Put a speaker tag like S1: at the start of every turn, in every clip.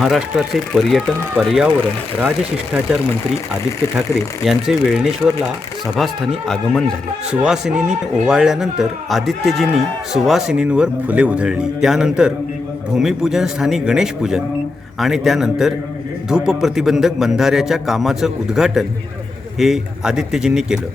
S1: महाराष्ट्राचे पर्यटन पर्यावरण राजशिष्टाचार मंत्री आदित्य ठाकरे यांचे वेळणेश्वरला सभास्थानी आगमन झाले. सुवासिनींनी ओवाळल्यानंतर आदित्यजींनी सुवासिनींवर फुले उधळली. त्यानंतर भूमिपूजन स्थानी गणेश पूजन आणि त्यानंतर धूप प्रतिबंधक बंधाऱ्याच्या कामाचं उद्घाटन हे आदित्यजींनी केलं.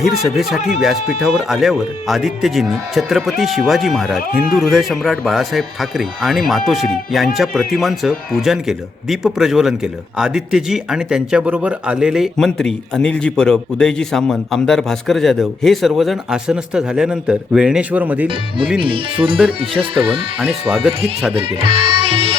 S1: जाहीर सभेसाठी व्यासपीठावर आल्यावर आदित्यजींनी छत्रपती शिवाजी महाराज हिंदू हृदय सम्राट बाळासाहेब ठाकरे आणि मातोश्री यांच्या प्रतिमांचं पूजन केलं दीप प्रज्वलन केलं. आदित्यजी आणि त्यांच्याबरोबर आलेले मंत्री अनिलजी परब उदयजी सामंत आमदार भास्कर जाधव हे सर्वजण आसनस्थ झाल्यानंतर वेळणेश्वर मधील मुलींनी सुंदर ईशस्तवन आणि स्वागतगीत सादर केलं.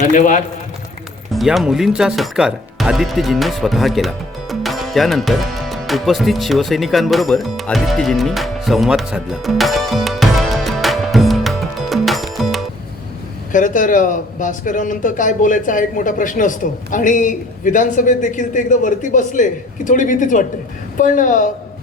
S2: धन्यवाद.
S1: या मुलींचा सत्कार आदित्यजींनी स्वतः केला. त्यानंतर उपस्थित शिवसैनिकांबरोबर आदित्यजींनी संवाद साधला.
S3: खरं तर अ, भास्कररावांनंतर काय बोलायचा हा एक मोठा प्रश्न असतो. आणि विधानसभेत देखील ते एकदा वरती बसले की थोडी भीतीच वाटते. पण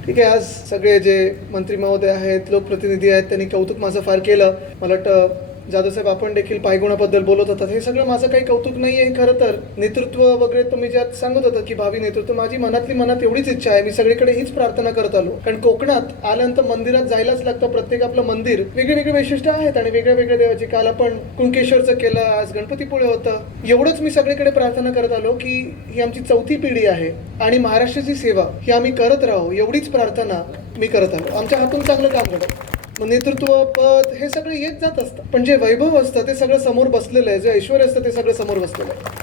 S3: ठीक आहे आज सगळे जे मंत्री महोदय आहेत लोकप्रतिनिधी आहेत त्यांनी कौतुक माझं फार केलं. मला वाटतं जाधवसाहेब आपण देखील पायगुणाबद्दल बोलत होतात. हे सगळं माझं काही कौतुक नाही आहे. खरं तर नेतृत्व वगैरे तुम्ही ज्यात सांगत होता की भावी नेतृत्व माझी मनातली मनात एवढीच इच्छा आहे. मी सगळीकडे हीच प्रार्थना करत आलो. कारण कोकणात आल्यानंतर मंदिरात जायलाच लागतं. प्रत्येक आपलं मंदिर वेगळे वेगळे वैशिष्ट्य आहेत आणि वेगळ्या वेगळ्या देवाची. काल आपण कुणकेश्वरचं केलं आज गणपतीपुळे होतं. एवढंच मी सगळीकडे प्रार्थना करत आलो की ही आमची चौथी पिढी आहे आणि महाराष्ट्राची सेवा ही आम्ही करत राहू. एवढीच प्रार्थना मी करत आलो. आमच्या हातून चांगलं काम घडत नेतृत्व पद हे सगळं येत जात असतं पण जे वैभव असतं ते सगळं समोर बसलेलं आहे. जे ऐश्वर असतं ते सगळं समोर बसलेलं आहे.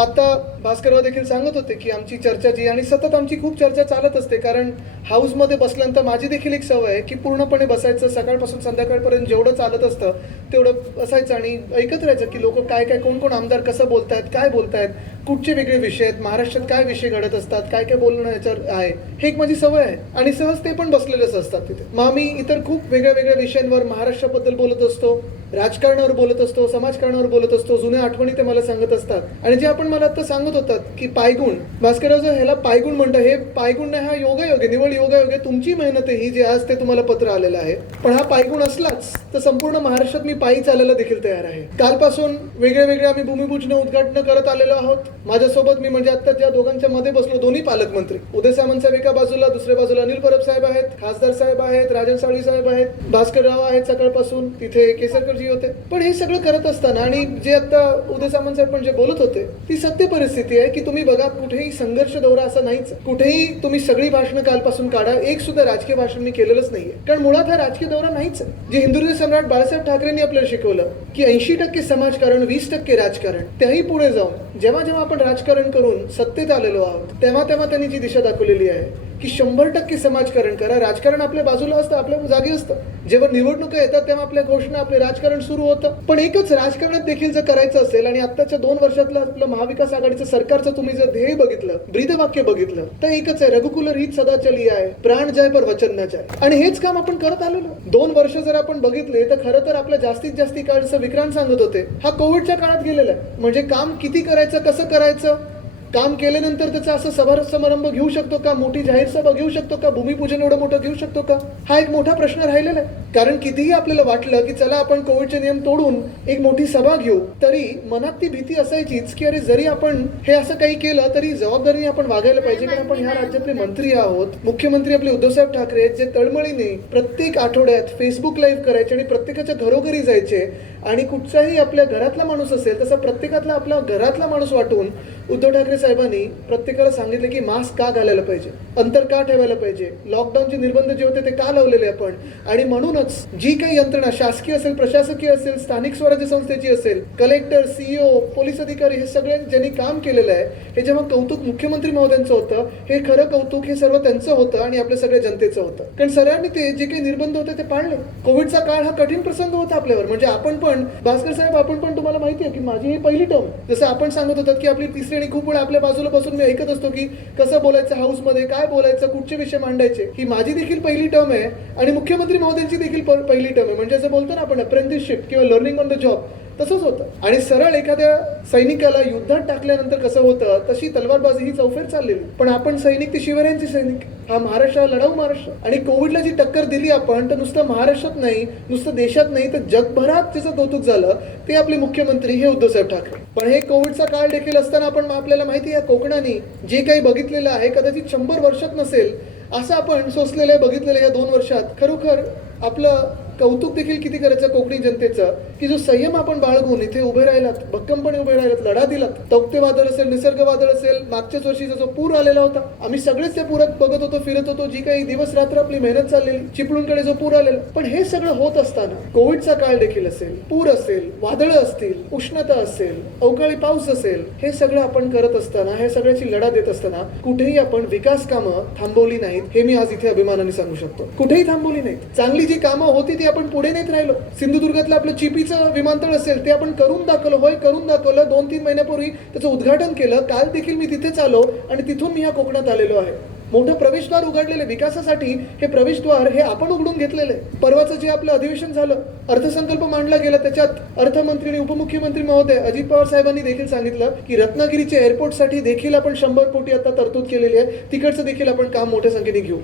S3: आता भास्करराव देखील सांगत होते की आमची चर्चा जी आणि सतत आमची खूप चर्चा चालत असते कारण हाऊसमध्ये बसल्यानंतर माझी देखील एक सवय आहे की पूर्णपणे बसायचं सकाळपासून संध्याकाळपर्यंत जेवढं चालत असतं तेवढं बसायचं आणि ऐकत राहायचं की लोक काय काय कोण कोण आमदार कसं बोलतायत काय बोलतायत कुठचे वेगळे विषय आहेत महाराष्ट्रात काय विषय घडत असतात काय काय बोलणं याच्यावर आहे हे एक माझी सवय आहे. आणि सहज ते पण बसलेलेच असतात तिथे. मग आम्ही इतर खूप वेगळ्या वेगळ्या विषयांवर महाराष्ट्राबद्दल बोलत असतो. राजकारणावर बोलत असतो समाजकारणावर बोलत असतो जुन्या आठवणी ते मला सांगत असतात. आणि जे आपण मला आता सांगत होतात की पायगुण भास्करराव जो ह्याला पायगुण म्हणतं हे पायगुण नाही हा योगायोग आहे निवड योगायोग आहे तुमची मेहनत आहे ही जे आज ते तुम्हाला पत्र आलेलं आहे. पण हा पायगुण असलाच तर संपूर्ण महाराष्ट्रात मी पायी चालायला देखील तयार आहे. कालपासून वेगळे वेगळे आम्ही भूमिपूजन उद्घाटन करत आलेलो आहोत. माझ्यासोबत मी म्हणजे आता ज्या दोघांच्या मध्ये बसलो दोन्ही पालकमंत्री. उदय सामंत साहेब एका बाजूला दुसऱ्या बाजूला अनिल परब साहेब आहेत खासदार साहेब आहेत राजन साळवी साहेब आहेत भास्करराव आहेत सकाळपासून. तिथे सहभागी होते. पण हे सगळं करत असताना आणि जे आता उदय सामंत साहेब पण जे बोलत होते ती सत्य परिस्थिती आहे की तुम्ही बघा कुठेही संघर्ष दौरा असा नाहीच. कुठेही तुम्ही सगळी भाषणं कालपासून काढा. एक सुद्धा राजकीय भाषण मी केलेलंच नाहीये. कारण मुळात हा राजकीय दौरा नाहीच जे हिंदुत्व सम्राट बाळासाहेब ठाकरेंनी आपल्याला शिकवलं की ऐंशी टक्के समाजकारण वीस टक्के राजकारण त्याही पुढे जाऊन जेव्हा जेव्हा आपण राजकारण करून सत्तेत आलेलो आहोत तेव्हा तेव्हा त्यांनी जी दिशा दाखवलेली आहे की शंभर टक्के समाजकारण करा. राजकारण आपल्या बाजूला असतं आपल्या जागी असतं. जेव्हा निवडणुका येतात तेव्हा आपल्या घोषणा आपले राजकारण सुरू होतं. पण एकच राजकारणात देखील जर करायचं असेल आणि आत्ताच्या दोन वर्षातलं आपलं महाविकास आघाडीचं सरकारचं तुम्ही जर ध्येय बघितलं ब्रीदवाक्य बघितलं तर एकच आहे रघुकुलर हीच सदा चली आहे प्राण जाय पर वचन न जाय. आणि हेच काम आपण करत आलेलो. दोन वर्ष जर आपण बघितले तर खरं तर आपल्या जास्तीत जास्त काळ जसं विक्रांत सांगत होते. हा कोविडच्या काळात गेलेला आहे. म्हणजे काम किती करायचं कसं करायचं? काम केल्यानंतर त्याचा असं सभा समारंभ घेऊ शकतो का? मोठी जाहीर सभा घेऊ शकतो का? भूमिपूजन एवढं मोठं घेऊ शकतो का? हा एक मोठा प्रश्न राहिलेला आहे. कारण कितीही आपल्याला वाटलं की चला आपण कोविडचे नियम तोडून एक मोठी सभा घेऊ तरी मनात ती भीती असायचीच की अरे जरी आपण हे असं काही केलं तरी जबाबदारीने आपण वागायला पाहिजे कारण आपण ह्या राज्यातले मंत्री आहोत. मुख्यमंत्री आपले उद्धवसाहेब ठाकरे आहेत, जे तळमळीने प्रत्येक आठवड्यात फेसबुक लाईव्ह करायचे आणि प्रत्येकाच्या घरोघरी जायचे. आणि कुठचाही आपल्या घरातला माणूस असेल तसा प्रत्येकातला आपला घरातला माणूस वाटून उद्धव ठाकरे साहेबांनी प्रत्येकाला सांगितले की मास्क का घालायला पाहिजे? अंतर का ठेवायला पाहिजे? लॉकडाऊनचे निर्बंध जे होते ते का लावलेले आपण? आणि म्हणूनच जी काही यंत्रणा शासकीय असेल प्रशासकीय असेल स्थानिक स्वराज्य संस्थेची असेल कलेक्टर सीईओ पोलीस अधिकारी हे सगळे ज्यांनी काम केलेलं आहे हे जेव्हा कौतुक मुख्यमंत्री महोदयांचं होतं हे खरं कौतुक हे सर्व त्यांचं होतं आणि आपल्या सगळ्या जनतेचं होतं. कारण सगळ्यांनी ते जे काही निर्बंध होते ते पाळले. कोविडचा काळ हा कठीण प्रसंग होता आपल्यावर. म्हणजे आपण पण भास्कर साहेब आपण पण तुम्हाला माहिती आहे की माझी ही पहिली टर्म. जसं आपण सांगत होतात की आपली तिसरी आणि खूप वेळा आपल्या बाजूला बसून मी ऐकत असतो की कसं बोलायचं हाऊसमध्ये काय बोलायचं कुठचे विषय मांडायचे ही माझी देखील पहिली टर्म आहे. आणि मुख्यमंत्री महोदयांची देखील देखील पहिली टर्म आहे. म्हणजे असं बोलतो ना आपण अप्रेंटिसशिप किंवा लर्निंग ऑन द जॉब तसंच होतं. आणि सरळ एखाद्या सैनिकाला युद्धात टाकल्यानंतर कसं होतं तशी तलवारबाजी ही चौफेर चाललेली. पण आपण सैनिक ती शिवरायांची सैनिक. हा महाराष्ट्र लढाऊ महाराष्ट्र. आणि कोविडला जी टक्कर दिली आपण तर नुसतं महाराष्ट्रात नाही नुसतं देशात नाही तर जगभरात त्याचं कौतुक झालं ते आपले मुख्यमंत्री हे उद्धवसाहेब ठाकरे. पण हे कोविडचा काळ देखील असताना आपण आपल्याला माहिती आहे कोकणाने जे काही बघितलेलं आहे कदाचित शंभर वर्षात नसेल असं आपण सोसलेलं आहे बघितलेलं या दोन वर्षात. खरोखर आपलं कौतुक देखील किती करायचं? कोकणी जनतेचं की जो संयम आपण बाळगून इथे उभे राहिलात भक्कमपणे उभे राहिलात लढा दिलात तौक्ते वादळ असेल निसर्ग वादळ असेल मागच्याच वर्षीचा जो पूर आलेला होता आम्ही सगळेच त्या पुरात बघत होतो फिरत होतो जी काही दिवस रात्र आपली मेहनत चाललेली चिपळूणकडे जो पूर आलेला पण हे सगळं होत असताना कोविडचा काळ देखील असेल पूर असेल वादळं असतील उष्णता असेल अवकाळी पाऊस असेल हे सगळं आपण करत असताना हे सगळ्याची लढा देत असताना कुठेही आपण विकास कामं थांबवली नाहीत हे मी आज इथे अभिमानाने सांगू शकतो. कुठेही थांबवली नाहीत. चांगली जी कामं होती ती आपण पुढे नेत राहिलो. सिंधुदुर्गातलं आपलं चिपीचं विमानतळ असेल ते आपण करून दाखवलं. होय करून दाखवलं. दोन तीन महिन्यापूर्वी त्याचं उद्घाटन केलं. काल देखील मी तिथेच आलो आणि तिथून मी ह्या कोकणात आलेलो आहे. मोठं प्रवेशद्वार उघडलेले विकासासाठी हे प्रवेशद्वार हे आपण उघडून घेतलेले परवाचं जे आपलं अधिवेशन झालं अर्थसंकल्प मांडला गेला. त्याच्यात अर्थमंत्री आणि उपमुख्यमंत्री महोदय अजित पवार साहेबांनी देखील सांगितलं की रत्नागिरीच्या एअरपोर्टसाठी देखील आपण शंभर कोटी आता तरतूद केलेली आहे. तिकडचं देखील आपण काम मोठ्या संख्येने घेऊ.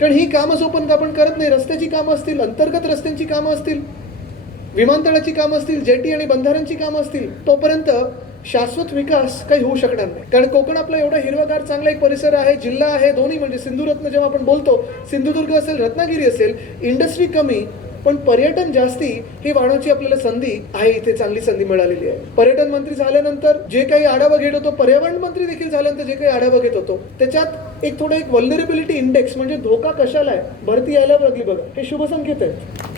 S3: कारण ही कामं जोपर्यंत आपण करत नाही रस्त्याची कामं असतील अंतर्गत रस्त्यांची कामं असतील विमानतळाची कामं असतील जेटी आणि बंधाऱ्यांची कामं असतील तोपर्यंत शाश्वत विकास काही होऊ शकणार नाही. कारण कोकण आपला एवढा हिरवागार चांगला एक परिसर आहे जिल्हा आहे दोन्ही म्हणजे सिंधुरत्न जेव्हा आपण बोलतो सिंधुदुर्ग असेल रत्नागिरी असेल इंडस्ट्री कमी पण पर्यटन जास्ती ही वाढवची आपल्याला संधी आहे इथे चांगली संधी मिळालेली आहे. पर्यटन मंत्री झाल्यानंतर जे काही आढावा घेत होतो पर्यावरण मंत्री देखील झाल्यानंतर जे काही आढावा घेत होतो त्याच्यात एक थोडं एक वल्नरेबिलिटी इंडेक्स म्हणजे धोका कशाला आहे? भरती यायला लागली बघा. हे शुभसंकेत आहेत आहे.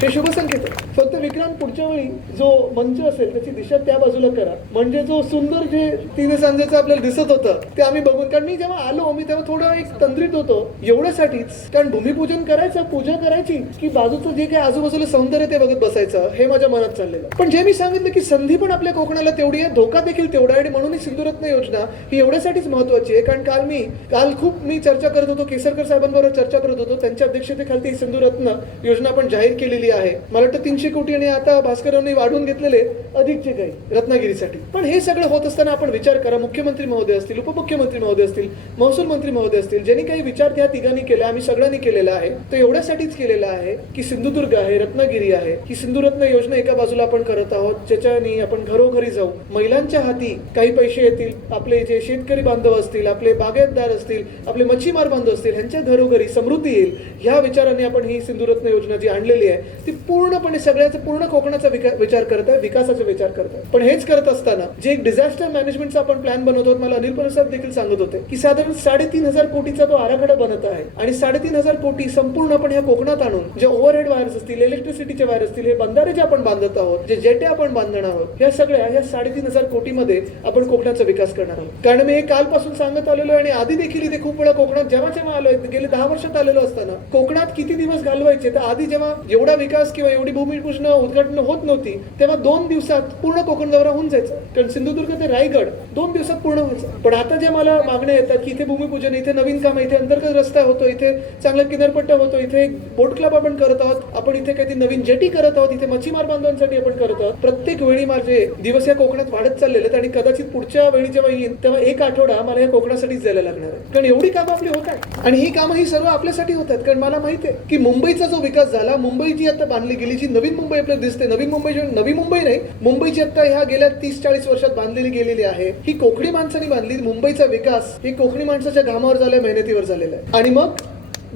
S3: हे शुभ संकेत आहे. फक्त विक्रांत पुढच्या वेळी जो मंच असेल त्याची दिशा त्या बाजूला करा. म्हणजे जो सुंदर जे तीन सांजेचं आपल्याला दिसत होतं ते आम्ही बघून कारण मी जेव्हा आलो मी तेव्हा थोडं एक तंत्रित होतो. एवढ्यासाठीच कारण भूमिपूजन करायचं पूजा करायची की बाजूचं जे काही आजूबाजूला सौंदर्य ते बघत बसायचं हे माझ्या मनात चाललेलं. पण जे मी सांगितलं की संधी पण आपल्या कोकणाला तेवढी आहे धोका देखील तेवढा आहे आणि म्हणून ही सिंधुरत्न योजना ही एवढ्यासाठीच महत्वाची आहे कारण काल मी काल खूप मी चर्चा करत होतो केसरकर साहेबांबरोबर चर्चा करत होतो त्यांच्या अध्यक्षतेखाली ही सिंधुरत्न योजना आपण जाहीर केलेली केलेली आहे. मला वाटतं तीनशे कोटी आणि आता भास्करांनी वाढवून घेतलेले अधिकचे काही रत्नागिरीसाठी. पण हे सगळं होत असताना आपण विचार करा मुख्यमंत्री महोदय असतील उपमुख्यमंत्री महोदय असतील महसूल मंत्री महोदय असतील ज्यांनी काही विचार त्या तिघांनी केला आम्ही सगळ्यांनी केलेला आहे तो एवढ्यासाठीच केलेला आहे की सिंधुदुर्ग आहे रत्नागिरी आहे ही सिंधुरत्न योजना एका बाजूला आपण करत आहोत ज्याच्याने आपण घरोघरी जाऊ. महिलांच्या हाती काही पैसे येतील आपले जे शेतकरी बांधव असतील आपले बागायतदार असतील आपले मच्छीमार बांधव असतील ह्यांच्या घरोघरी समृद्धी येईल. ह्या विचाराने आपण ही सिंधुरत्न योजना जी आणलेली आहे ती पूर्णपणे सगळ्याचा पूर्ण कोकणाचा विचार करत आहे विकासाचा विचार करत आहे. पण हेच करत असताना जे एक डिझास्टर मॅनेजमेंटचा आपण प्लॅन बनवतो मला अनिल प्रसाद देखील सांगत होते की साधारण साडेतीन हजार कोटीचा तो आराखडा बनत आहे. आणि साडेतीन हजार कोटी संपूर्ण आपण ह्या कोकणात आणून जे ओव्हरहेड वायर्स असतील इलेक्ट्रिसिटीचे वायर असतील हे बंधारे जे आपण बांधत आहोत जे जेटे आपण बांधणार आहोत ह्या सगळ्या ह्या साडेतीन हजार कोटीमध्ये आपण कोकणाचा विकास करणार आहोत. कारण मी हे कालपासून सांगत आलेलो आहे आणि आधी देखील इथे खूप वेळा कोकणात जेव्हा जेव्हा आलोय गेले दहा वर्षात आलेलो असताना कोकणात किती दिवस घालवायचे तर आधी जेव्हा एवढा विकास विकास किंवा एवढी भूमिपूजन उद्घाटन होत नव्हती तेव्हा दोन दिवसात पूर्ण कोकण दौरा होऊन जायचा. कारण सिंधुदुर्ग ते रायगड दोन दिवसात पूर्ण व्हायचं. पण आता जे मला मागण्या येतात की इथे भूमिपूजन इथे नवीन काम इथे अंतर्गत रस्ता होतो इथे चांगला किनारपट्टा होतो इथे एक बोट क्लब आपण करत आहोत आपण इथे काहीतरी नवीन जेटी करत आहोत इथे मच्छीमार बांधवांसाठी आपण करत आहोत. प्रत्येक वेळी माझे दिवस या कोकणात वाढत चाललेले आहेत आणि कदाचित पुढच्या वेळी जेव्हा येईल तेव्हा एक आठवडा मला या कोकणासाठीच जायला लागणार आहे. कारण एवढी कामं आपली होत आहे आणि ही कामं ही सर्व आपल्यासाठी होत आहेत कारण मला माहिती आहे की मुंबईचा जो विकास झाला मुंबई जी आता बांधली गेली जी नवीन मुंबई आपल्याला दिसते. नवीन मुंबई नवी मुंबई नाही मुंबईची आता ह्या गेल्या तीस चाळीस वर्षात बांधलेली गेलेली आहे. ही कोकणी माणसांनी बांधली मुंबईचा विकास ही कोकणी माणसाच्या घामावर झाल्या मेहनतीवर झालेला आहे. आणि मग?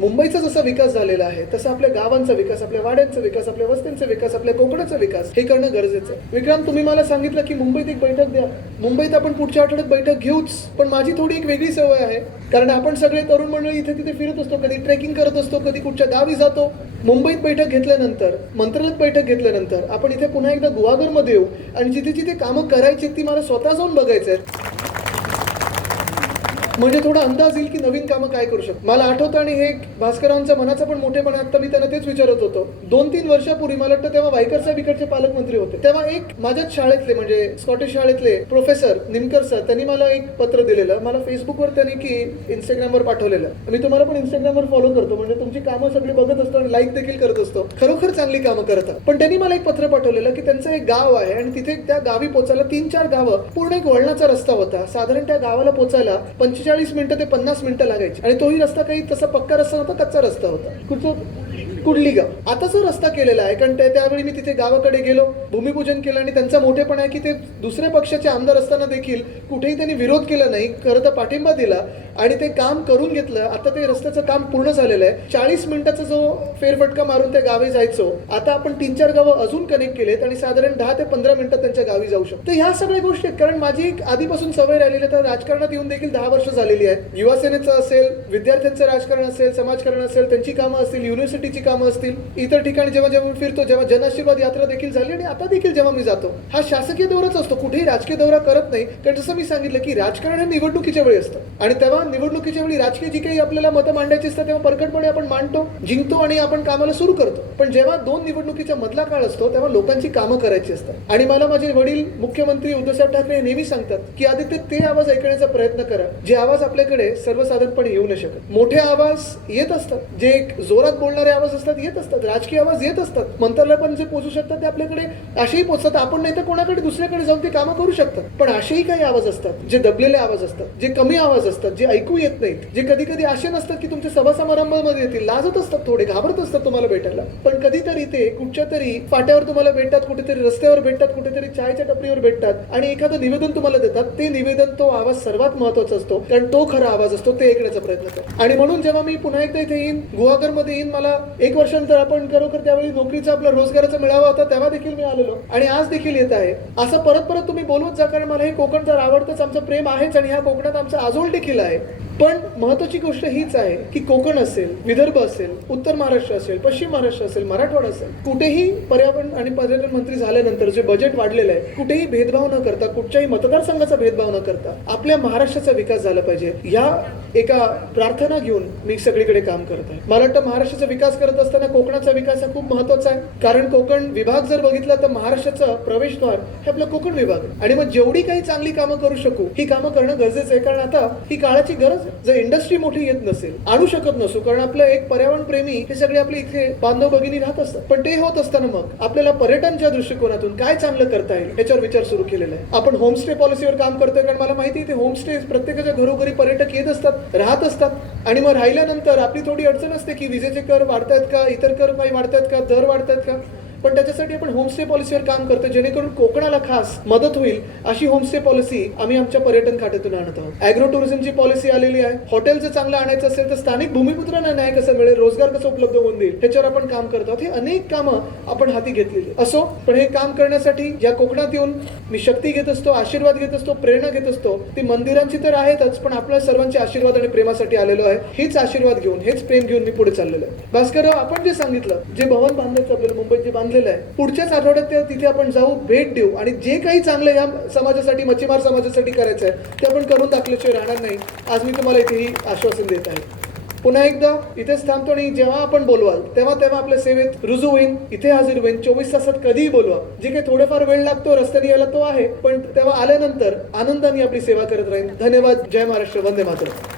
S3: मुंबईचा जसा विकास झालेला आहे तसा आपल्या गावांचा विकास आपल्या वाड्यांचा विकास आपल्या वस्त्यांचा विकास आपल्या कोकणाचा विकास हे करणं गरजेचं आहे. विक्रम तुम्ही मला सांगितलं की मुंबईत एक बैठक द्या. मुंबईत आपण पुढच्या आठवड्यात बैठक घेऊच पण माझी थोडी एक वेगळी सवय आहे. कारण आपण सगळे तरुण मंडळी इथे तिथे फिरत असतो कधी ट्रेकिंग करत असतो कधी कुठच्या गावी जातो. मुंबईत बैठक घेतल्यानंतर मंत्रालयात बैठक घेतल्यानंतर आपण इथे पुन्हा एकदा गुहागरमध्ये येऊ. आणि जिथे जिथे कामं करायची ती मला स्वतः जाऊन बघायचं आहे म्हणजे थोडा अंदाज येईल की नवीन कामं काय करू शकतो. मला आठवतं आणि हे भास्करांच्या मनाचा पण मोठेपणा आता मी त्यांना तेच विचारत होतो. दोन तीन वर्षापूर्वी मला वाटतं तेव्हा वायकर साहेब इकडचे पालकमंत्री होते. तेव्हा एक माझ्याच शाळेतले म्हणजे स्कॉटिश शाळेतले प्रोफेसर निमकर सर त्यांनी मला एक पत्र दिलेलं. मला फेसबुकवर त्यांनी की इंस्टाग्रामवर पाठवलेलं. मी तुम्हाला पण इंस्टाग्रामवर फॉलो करतो. म्हणजे तुमची कामं सगळी बघत असतो आणि लाईक देखील करत असतो. खरोखर चांगली कामं करतात. पण त्यांनी मला एक पत्र पाठवलेलं की त्यांचं एक गाव आहे आणि तिथे त्या गावी पोचायला तीन चार गावं. पूर्ण एक वळणाचा रस्ता होता. साधारण त्या गावाला पोचायला पंचेचाळीस मिनिटं ते पन्नास मिनिटं लागायची. आणि तोही रस्ता काही तसा पक्का रस्ता नव्हता कच्चा रस्ता होता. कुठं कुडली गाव? आता रस्ता केलेला आहे कारण त्यावेळी मी तिथे गावाकडे गेलो भूमिपूजन केलं आणि त्यांचा मोठेपणा आहे की ते दुसऱ्या पक्षाचे आमदार असताना देखील कुठेही त्यांनी विरोध केला नाही खरं तर पाठिंबा दिला आणि ते काम करून घेतलं. आता ते रस्त्याचं काम पूर्ण झालेलं आहे. चाळीस मिनिटाचा जो फेरफटका मारून त्या गावी जायचो आता आपण तीन चार गावं अजून कनेक्ट केलेत आणि साधारण दहा ते पंधरा मिनिटात त्यांच्या गावी जाऊ शकतो. तर ह्या सगळ्या गोष्टी आहेत. कारण माझी एक आधीपासून सवय राहिलेली आहे तर राजकारणात येऊन देखील दहा वर्ष झालेली आहे युवासेनेचं असेल विद्यार्थ्यांचं राजकारण असेल समाजकारण असेल त्यांची कामं असतील युनिव्हर्सिटीची कामं असतील इतर ठिकाणी जेव्हा जेव्हा मी फिरतो जेव्हा जनआशीर्वाद यात्रा देखील झाली आणि आता देखील जेव्हा मी जातो हा शासकीय दौराच असतो कुठेही राजकीय दौरा करत नाही. कारण जसं मी सांगितलं की राजकारण हे निवडणुकीच्या वेळी असतं. आणि तेव्हा निवडणुकीच्या वेळी राजकीय जी काही आपल्याला मतं मांडायची असतात तेव्हा परकटपणे आपण मांडतो जिंकतो आणि आपण कामाला सुरू करतो. पण जेव्हा दोन निवडणुकीच्या मधला काळ असतो तेव्हा लोकांची कामं करायची असतात. आणि मला माझे वडील मुख्यमंत्री उद्धवसाहेब ठाकरे हे नेहमी सांगतात की आदित्य ते आवाज ऐकण्याचा प्रयत्न करा जे आवाज आपल्याकडे सर्वसाधारणपणे येऊ न शकत. मोठे आवाज येत असतात जे एक जोरात बोलणारे आवाज असतात येत असतात राजकीय आवाज येत असतात. मंत्रालय पण जे पोचू शकतात ते आपल्याकडे असेही पोचतात. आपण नाही तर कोणाकडे दुसऱ्याकडे जाऊन ते कामं करू शकतात. पण असेही काही आवाज असतात जे दबलेले आवाज असतात जे कमी आवाज असतात जे ऐकू येत नाहीत जे कधी कधी असे नसतात की तुमच्या सभा समारंभामध्ये येतील लाजत असतात थोडे घाबरत असतात तुम्हाला भेटायला. पण कधीतरी ते कुठच्या तरी फाट्यावर तुम्हाला भेटतात कुठेतरी रस्त्यावर भेटतात कुठेतरी चायच्या टपरीवर भेटतात आणि एखादं निवेदन तुम्हाला देतात. ते निवेदन तो आवाज सर्वात महत्त्वाचा असतो. कारण तो खरा आवाज असतो ते ऐकण्याचा प्रयत्न करतो आणि म्हणून जेव्हा मी पुन्हा एकदा इथे येईन गुहागरमध्ये येईन मला एक एक वर्षानंतर आपण खरोखर त्यावेळी नोकरीचा आपला रोजगाराचा मेळावा होता तेव्हा देखील मी आलेलो. आणि आज देखील येत आहे. असं परत परत तुम्ही बोलवत जा कारण मला हे कोकण जर आवडतंच आमचं प्रेम आहेच आणि ह्या कोकणात आमचं आजोल देखील आहे. पण महत्त्वाची गोष्ट हीच आहे की कोकण असेल विदर्भ असेल उत्तर महाराष्ट्र असेल पश्चिम महाराष्ट्र असेल मराठवाडा असेल कुठेही पर्यावरण आणि पर्यटन मंत्री झाल्यानंतर जे बजेट वाढलेलं आहे कुठेही भेदभाव न करता कुठच्याही मतदारसंघाचा भेदभाव न करता आपल्या महाराष्ट्राचा विकास झाला पाहिजे. या एका प्रार्थना घेऊन मी सगळीकडे काम करत आहे. मला वाटतं महाराष्ट्राचा विकास करत असताना कोकणाचा विकास हा खूप महत्त्वाचा आहे. कारण कोकण विभाग जर बघितला तर महाराष्ट्राचं प्रवेशद्वार हे आपलं कोकण विभाग आणि मग जेवढी काही चांगली कामं करू शकू ही कामं करणं गरजेचं आहे. कारण आता ही काळाची गरज जर इंडस्ट्री मोठी येत नसेल आणू शकत नसू कारण आपलं एक पर्यावरण प्रेमी हे सगळे आपले इथे बांधव भगिनी राहत असतात. पण ते होत असताना मग आपल्याला पर्यटनच्या दृष्टिकोनातून काय चांगलं करता येईल याच्यावर विचार सुरू केलेला आहे. आपण होमस्टे पॉलिसीवर काम करतोय कारण मला माहिती आहे ते होमस्टे प्रत्येकाच्या घरोघरी पर्यटक येत असतात राहत असतात. आणि मग राहिल्यानंतर आपली थोडी अडचण असते की विजेचे कर वाढतायत का इतर कर काही वाढतायत का दर वाढतायत का? पण त्याच्यासाठी आपण होमस्टे पॉलिसीवर काम करतो जेणेकरून कोकणाला खास मदत होईल अशी होमस्टे पॉलिसी आम्ही आमच्या पर्यटन खात्यातून आणत आहोत. अॅग्रो टुरिझमची पॉलिसी आलेली आहे. हॉटेल जर चांगलं आणायचं असेल तर स्थानिक भूमिपुत्रांना न्याय कसं मिळेल रोजगार कसं उपलब्ध होऊन देईल त्याच्यावर आपण काम करतो हे अनेक कामं आपण हाती घेतलेली असो पण हे काम करण्यासाठी या कोकणात येऊन मी शक्ती घेत असतो आशीर्वाद घेत असतो प्रेरणा घेत असतो ती मंदिरांची तर आहेतच पण आपल्या सर्वांचे आशीर्वाद आणि प्रेमासाठी आलेलो आहे. हेच आशीर्वाद घेऊन हेच प्रेम घेऊन मी पुढे चाललेलो आहे. भास्कर आपण जे सांगितलं जे भवन बांधायचं आपल्याला मुंबईत जे बांधलेलं आहे. पुढच्याच आठवड्यात ते तिथे आपण जाऊ भेट देऊ. आणि जे काही चांगलं या समाजासाठी मच्छीमार समाजासाठी करायचं आहे ते आपण करून दाखल्याशिवाय राहणार नाही. आज मी तुम्हाला इथेही आश्वासन देत आहे. पुन्हा एकदा इथेच थांबतो आणि जेव्हा आपण बोलवाल तेव्हा तेव्हा आपल्या सेवेत रुजू होईन इथे हजर होईन चोवीस तासात कधीही बोलवा. जे काही थोडेफार वेळ लागतो रस्त्याने यायला तो आहे पण तेव्हा आल्यानंतर आनंदाने आपली सेवा करत राहीन. धन्यवाद. जय महाराष्ट्र. वंदे मातरम.